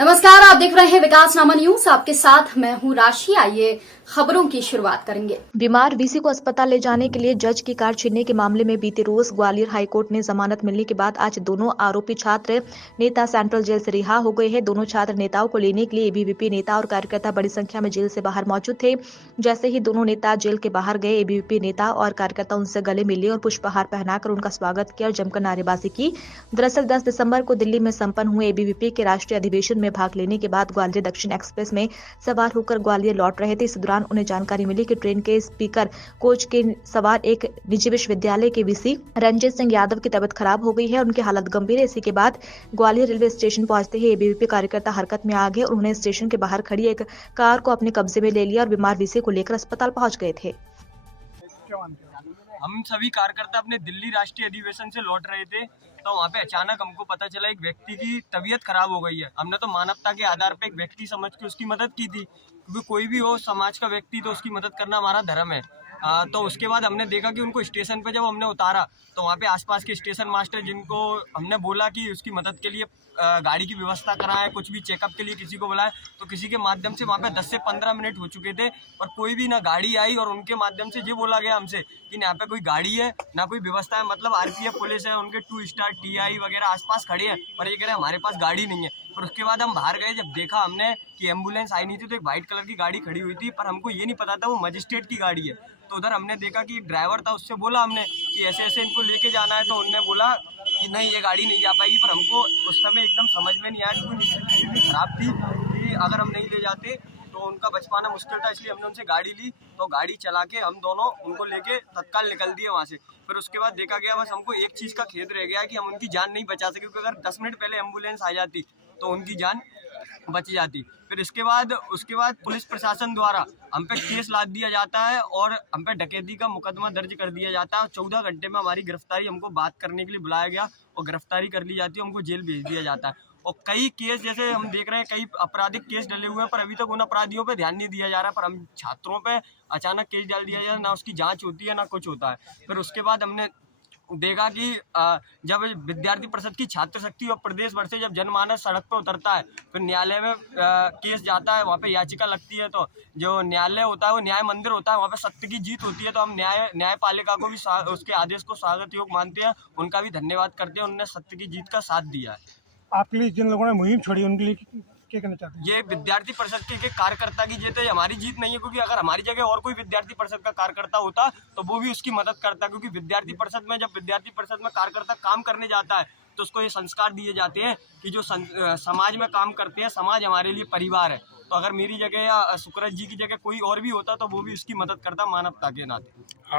नमस्कार, आप देख रहे हैं विकासनामा न्यूज। आपके साथ मैं हूं राशि। आइए खबरों की शुरुआत करेंगे। बीमार वीसी को अस्पताल ले जाने के लिए जज की कार छीनने के मामले में बीते रोज ग्वालियर हाईकोर्ट ने जमानत मिलने के बाद आज दोनों आरोपी छात्र नेता सेंट्रल जेल से रिहा हो गए हैं। दोनों छात्र नेताओं को लेने के लिए एबीवीपी नेता और कार्यकर्ता बड़ी संख्या में जेल से बाहर मौजूद थे। जैसे ही दोनों नेता जेल के बाहर गए, एबीवीपी नेता और कार्यकर्ता उनसे गले मिले और पुष्पहार पहनाकर उनका स्वागत किया और जमकर नारेबाजी की। दरअसल 10 दिसंबर को दिल्ली में संपन्न हुए एबीवीपी के राष्ट्रीय अधिवेशन में भाग लेने के बाद ग्वालियर दक्षिण एक्सप्रेस में सवार होकर ग्वालियर लौट रहे थे। इस दौरान उन्हें जानकारी मिली कि ट्रेन के स्पीकर कोच के सवार एक निजी विश्वविद्यालय के वीसी रंजीत सिंह यादव की तबीयत खराब हो गई है। उनकी हालत गंभीर है। इसी के बाद ग्वालियर रेलवे स्टेशन पहुंचते ही एबीवीपी कार्यकर्ता हरकत में आ गए और उन्हें स्टेशन के बाहर खड़ी एक कार को अपने कब्जे में ले लिया और बीमार वीसी को लेकर अस्पताल पहुंच गए थे। हम सभी कार्यकर्ता अपने दिल्ली राष्ट्रीय अधिवेशन से लौट रहे थे, तो वहाँ पे अचानक हमको पता चला एक व्यक्ति की तबीयत खराब हो गई है। हमने तो मानवता के आधार पे एक व्यक्ति समझ के उसकी मदद की थी, क्योंकि कोई भी हो समाज का व्यक्ति तो उसकी मदद करना हमारा धर्म है। तो उसके बाद हमने देखा कि उनको स्टेशन पे जब हमने उतारा तो वहाँ पे आसपास के स्टेशन मास्टर, जिनको हमने बोला कि उसकी मदद के लिए गाड़ी की व्यवस्था कराएं, कुछ भी चेकअप के लिए किसी को बुलाएं, तो किसी के माध्यम से वहाँ पे 10 से 15 मिनट हो चुके थे और कोई भी ना गाड़ी आई। और उनके माध्यम से ये बोला गया हमसे कि यहाँ पे कोई गाड़ी है ना कोई व्यवस्था है, मतलब आरपीएफ पुलिस है, उनके 2 स्टार टीआई वगैरह आसपास खड़े हैं, और ये कह रहे हैं हमारे पास गाड़ी नहीं है। पर उसके बाद हम बाहर गए, जब देखा हमने कि एम्बुलेंस आई नहीं थी, तो एक व्हाइट कलर की गाड़ी खड़ी हुई थी, पर हमको ये नहीं पता था वो मजिस्ट्रेट की गाड़ी है। तो उधर हमने देखा कि ड्राइवर था, उससे बोला हमने कि ऐसे ऐसे इनको लेके जाना है, तो उनने बोला कि नहीं ये गाड़ी नहीं जा पाएगी। पर हमको उस समय एकदम समझ में नहीं आया, क्योंकि उनकी स्थिति इतनी खराब थी कि अगर हम नहीं ले जाते तो उनका बच पाना मुश्किल था। इसलिए हमने उनसे गाड़ी ली, तो गाड़ी चला के हम दोनों उनको लेके तत्काल निकल दिए वहाँ से। फिर उसके बाद देखा गया, बस हमको एक चीज़ का खेद रह गया कि हम उनकी जान नहीं बचा सके, क्योंकि अगर 10 मिनट पहले एम्बुलेंस आ जाती तो उनकी जान बच जाती। फिर उसके बाद पुलिस प्रशासन द्वारा हम पे केस लाद दिया जाता है और हम पे डकैती का मुकदमा दर्ज कर दिया जाता है। 14 घंटे में हमारी गिरफ्तारी, हमको बात करने के लिए बुलाया गया और गिरफ्तारी कर ली जाती है, हमको जेल भेज दिया जाता है। और कई केस जैसे हम देख रहे हैं, कई आपराधिक केस डले हुए हैं, पर अभी तक उन अपराधियों पे ध्यान नहीं दिया जा रहा। पर हम छात्रों पे अचानक केस डाल दिया जाए, ना उसकी जांच होती है ना कुछ होता है। फिर उसके बाद हमने देखा कि जब विद्यार्थी परिषद की छात्र शक्ति और प्रदेश भर से जब जनमानस सड़क पर उतरता है, फिर न्यायालय में केस जाता है, वहाँ पे याचिका लगती है, तो जो न्यायालय होता है वो न्याय मंदिर होता है, वहाँ पे सत्य की जीत होती है। तो हम न्यायपालिका को भी उसके आदेश को स्वागत योग मानते हैं, उनका भी धन्यवाद करते हैं, उन्होंने सत्य की जीत का साथ दिया है। आपके लिए जिन लोगों ने मुहिम छोड़ी उनके लिए क्या कहना चाहते हैं? ये विद्यार्थी परिषद के कार्यकर्ता की जीत है, हमारी जीत नहीं है। क्योंकि अगर हमारी जगह और कोई विद्यार्थी परिषद का कार्यकर्ता होता तो वो भी उसकी मदद करता, क्योंकि विद्यार्थी परिषद में, जब विद्यार्थी परिषद में कार्यकर्ता काम करने जाता है तो उसको ये संस्कार दिए जाते हैं कि जो समाज में काम करते हैं, समाज हमारे लिए परिवार है। तो अगर मेरी जगह या सुकरत जी की जगह कोई और भी होता तो वो भी उसकी मदद करता, मानवता के नाते।